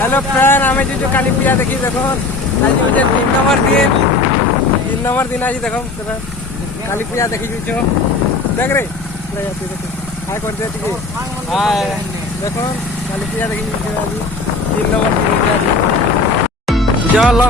hello friend, আমি যে কালী পূজা দেখি দেখুন আজ হচ্ছে 3 নম্বর দিন আজ দেখুন কালী পূজা দেখি দেখ রে হাই করে দিয়ে দেখুন কালী পূজা দেখি আজ 3 নম্বর দিন জল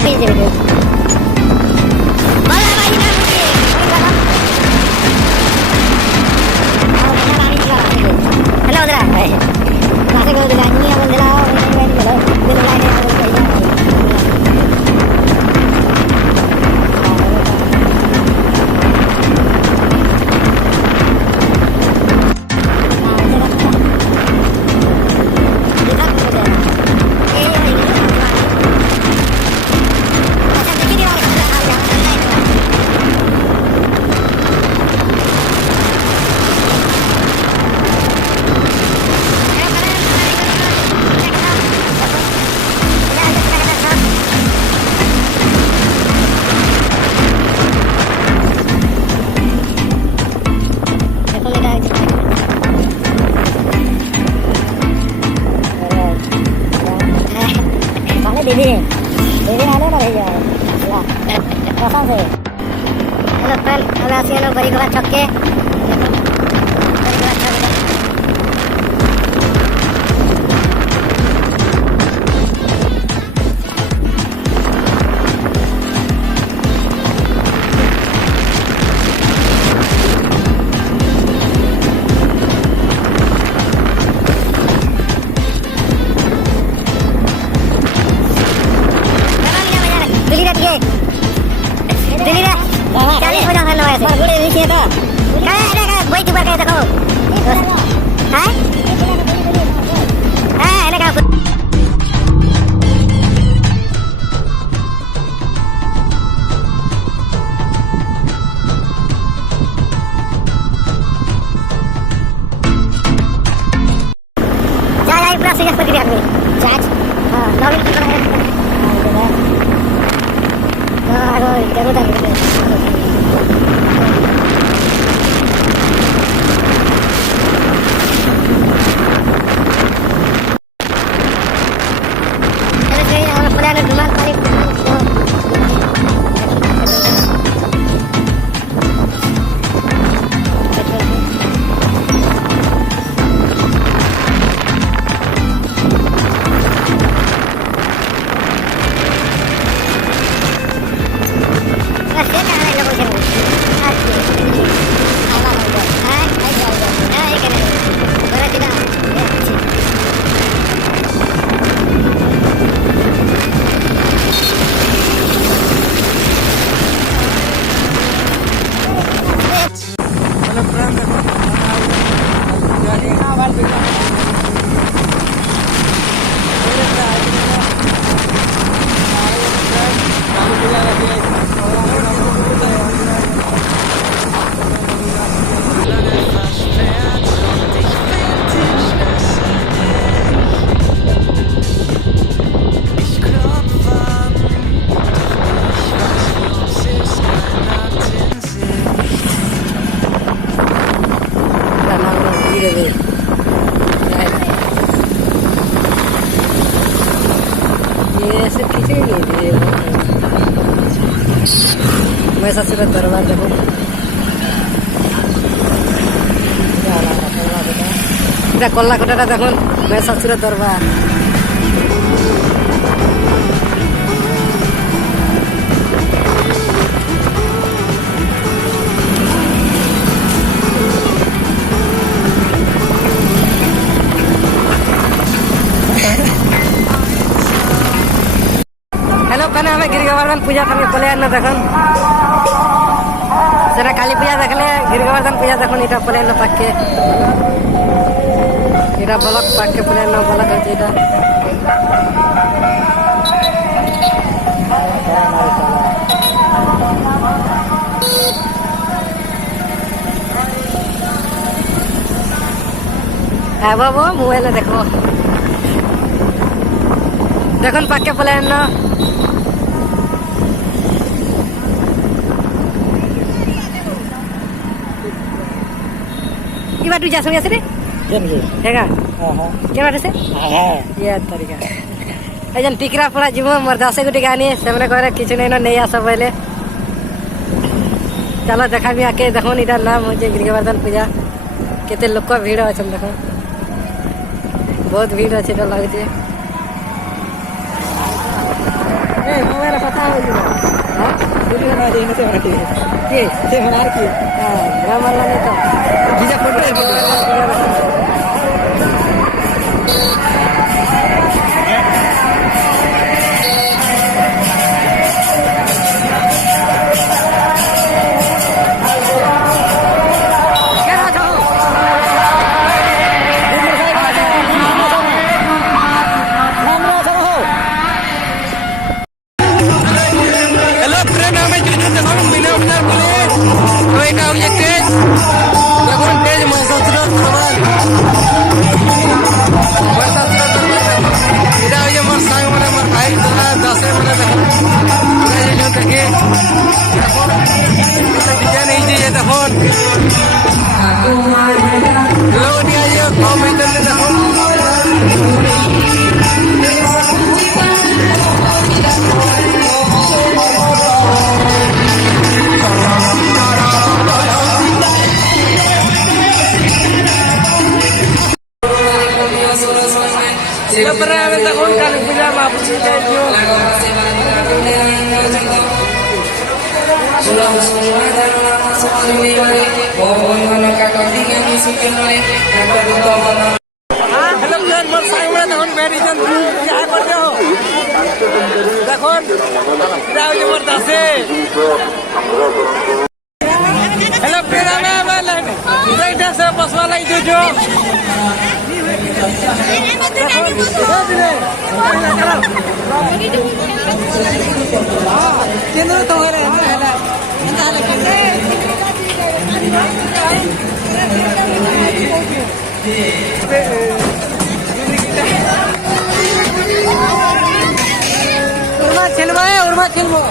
दीदी दीदी आने ना भैया कसम से हेलो फ्रेंड हमें आसी लोग बड़ी घोड़ा छक्के महिषासुर दरबार देखो এটা কল্লাকোটাটা দেখুন महिषासुर दरबार हेलो कने हमें गिर गोवर्धन पूजा करके पले ना देखन সেটা কালী পূজা দেখলে गिर गोवर्धन पूजा দেখুন এটা পলে না পাকে এটা ব্লক পাকে পলে না ব্লক হচ্ছে এটা হ্যাঁ বাবু মোবাইলে দেখো দেখুন পাকে পলে না ये बात जा सुनिए से रे केन के हैगा हां हां क्या बात है से हां ये तरीका ଏଜେନ୍ ଟିକରା ପଡ଼ା ଯିବୁ ମୋର ଦାସକୁ ଟିକେ ଆନି ସେମାନେ କହିଲେ କିଛି ନାଇଁ ନେଇ ଆସ ବୋଇଲେ ଚାଲ ଦେଖାବି ଆକେ ଦେଖୁନ୍ ଏଇଟାର ନାମ ହଉଛି ଗିରିଗୋବର୍ଦ୍ଧନ ପୂଜା କେତେ ଲୋକ ଭିଡ଼ ଅଛନ୍ ଦେଖୁନ୍ ବହୁତ ଭିଡ଼ ଅଛି ଏଟା ଲାଗୁଛି କଥା ହଉଛି କିଏ ସେ ହଣାର କିଏ ଗ୍ରାମ ବାଲା ନାଇଁ ତ ଭିଜା ଫଟୋ बसवा लगी जो उर्मा खेलबो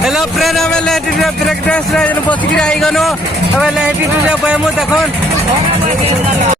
हेलो फ्रेंड हमें लेटी ब्रेक डांस रे बसिक आई गनो हमें लेटी जे बयमु देखन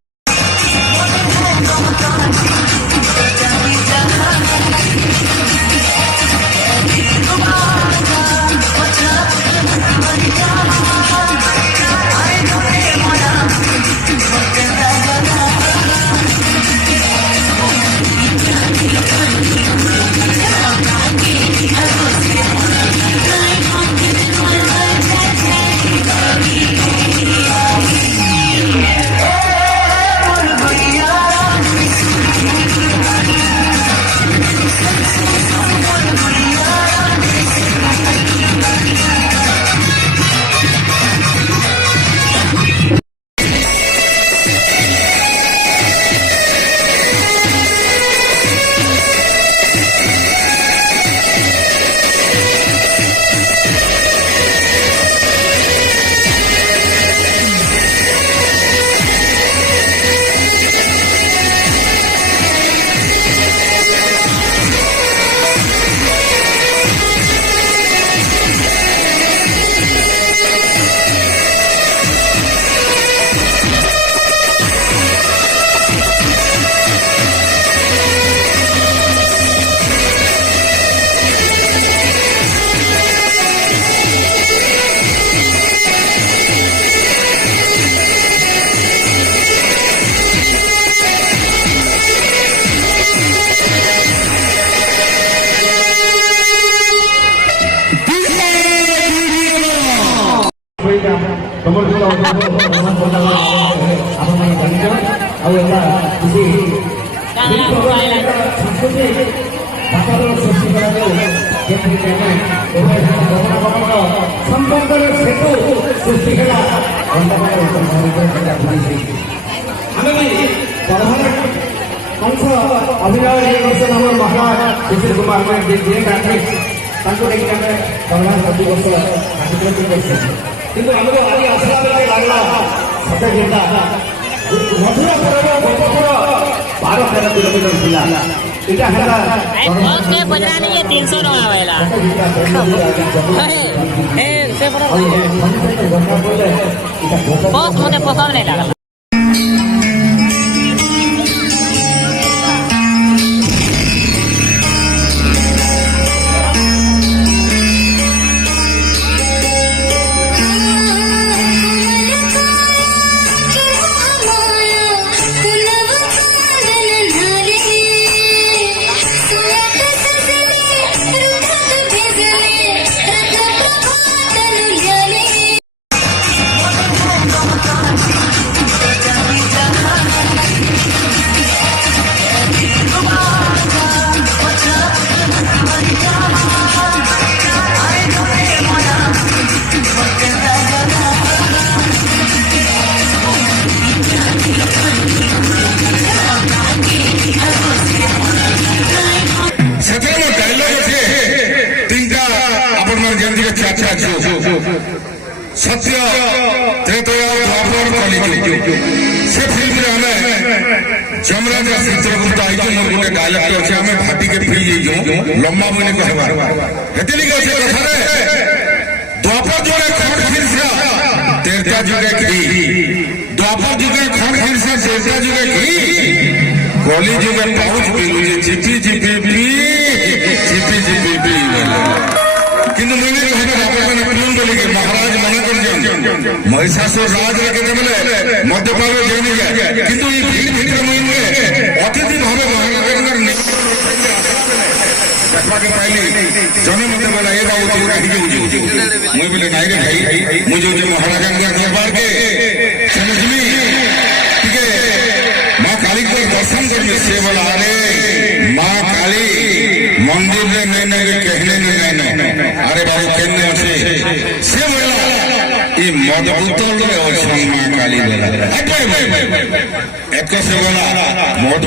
ସହିତ ସମ୍ବଲପୁର ଆପଣମାନେ ଜାଣିଛ ଆଉ ଏହା କିଛି ବାତାବରଣ ସୃଷ୍ଟି କରାଯାଉ ଯେମିତିକି ଆମେ ଉଭୟ ଗମନାଗମନର ସମ୍ପର୍କର ସେତୁ ସୃଷ୍ଟି ହେଲା ଆମେ ବି ପ୍ରଧାନ ଅଂଶ ଅଭିନୟ ବର୍ଷ ଆମର ମହାରାଜ ସୁଶୀଲ କୁମାର ଯିଏ ତାଙ୍କୁ ନେଇକି ଆମେ ପ୍ରଧାନ ପ୍ରତିବର୍ଷ କାର୍ଯ୍ୟକ୍ରମ କରିଛୁ କିନ୍ତୁ ଆମକୁ ଆଜି ଆସିଲା ବେଳେ ଲାଗିଲା ସତେ ଯେନ୍ତା ମଧୁର ପରର ଗୋପପୁର 12-13 କିଲୋମିଟର ଥିଲା এটা ହେଲା बस के बजरा नहीं है 300 टका वाला से बस मुझे पसंद नहीं लगा सत्य त्रेतया द्वापर कलिजुग से फिल्म रे हमें जमराज चित्रगुप्त आई जो मोर गोटे डायलॉग अछि हमें फाटी के फ्री जो लम्बा बने कहबार हेतली के से कथा रे द्वापर जुगे खड़ खिरसा त्रेता जुगे की द्वापर जुगे खड़ खिरसा त्रेता जुगे की कलि जुगे पहुंच गेलु जे चिपी चिपी पी चिपी चिपी पी किंतु मैंने महाराज मना कर महिषासुर राज रखे मध्यपाल किंतु भीतर मुझे अतिथि भाव महानगर देखा पाइली जन मत बोला ये बाबू मुझे बोले नाई रे भाई मुझे महाराज दरबार के समझमी माँ काली को दर्शन करिए से बोला अरे माँ काली मंदिर में नहीं नहीं कहने नहीं अरे बाबू कहने से बोला ये मद बोतल माँ काली बोला एक से बोला मद